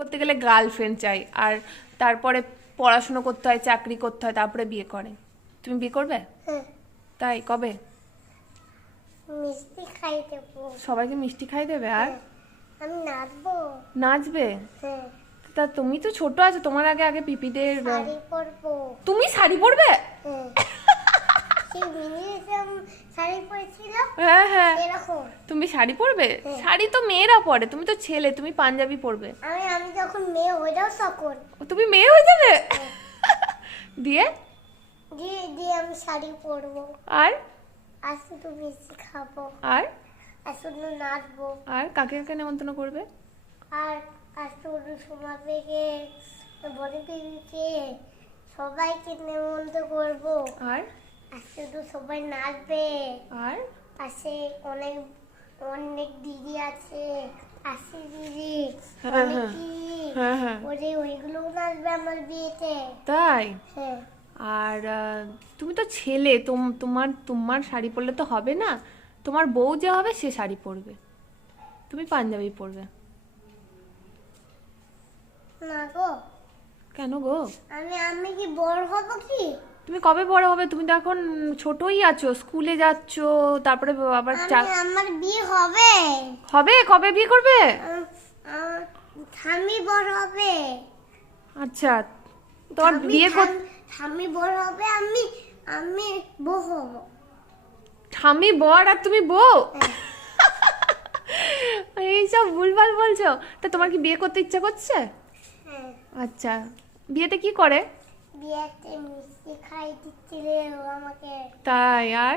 করতে গেলে গার্লফ্রেন্ড চাই, আর তারপরে পড়াশোনা করতে হয়, চাকরি করতে হয়, তারপরে বিয়ে করে। তুমি বিয়ে করবে? হ্যাঁ, তাই কবে? মিষ্টি খাই দেবো। সবাইকে মিষ্টি খাই দেবে? আর হ্যাঁ, আমি নাচবো। নাচবে? হ্যাঁ, তা তুমি তো ছোট আছো, তোমার আগে আগে পিপিদের। শাড়ি পরবো। তুমি শাড়ি পরবে? হ্যাঁ, সেই মিনিমাম শাড়ি পরেছিল হ্যাঁ হ্যাঁ, এরকম। তুমি শাড়ি পরবে? হ্যাঁ। শাড়ি তো মেয়েরা পরে, তুমি তো ছেলে, তুমি পাঞ্জাবি পরবে। আমি যখন মেয়ে হয়ে যাও তখন তুমি মেয়ে হয়ে যাবে? দিয়ে দিয়ে দিয়ে আমি শাড়ি পরবো, আর আর শুধু মিষ্টি খাবো, আর আর শুধু নাচবো, আর কাকে কাকে নেমন্তন্ন করবে? আর আর শুধু সমাজকে বড়দিনকে সবাইকে নেমন্তন্ন করবো, আর আর শুধু সবাই নাচবে। আর পাশে অনেক অনেক দিদি আছে, আসি দিদি, হ্যাঁ, অনেক হ্যাঁ। দিদি, হ্যাঁ হ্যাঁ, ওইগুলো নাচবে আমার বিয়েতে। তাই? হ্যাঁ, আর তুমি তো ছেলে, তোমার তোমার শাড়ি পরলে তো হবে না, তোমার বউ যে হবে সে শাড়ি পরবে, তুমি পাঞ্জাবি পরবে। না গো, কেন গো? আমি কি বড় হব কি? তুমি কবে বড় হবে? তুমি তো এখন ছোটই আছো, স্কুলে যাচ্ছ, তারপরে আবার আমার বিয়ে হবে। হবে। কবে বিয়ে করবে? স্বামী বড় হবে। আচ্ছা, তোমার বিয়ে স্বামী বড় হবে, আমি আমি বউ হব। স্বামী বর আর তুমি বউ? হ্যাঁ, এইসব ভুলভাল বলছো। তা তোমার কি বিয়ে করতে ইচ্ছা করছে? হ্যাঁ। আচ্ছা, বিয়েতে কি করে? বিয়েতে মিষ্টি খাই দিচ্ছিল ও আমাকে। তাই? আর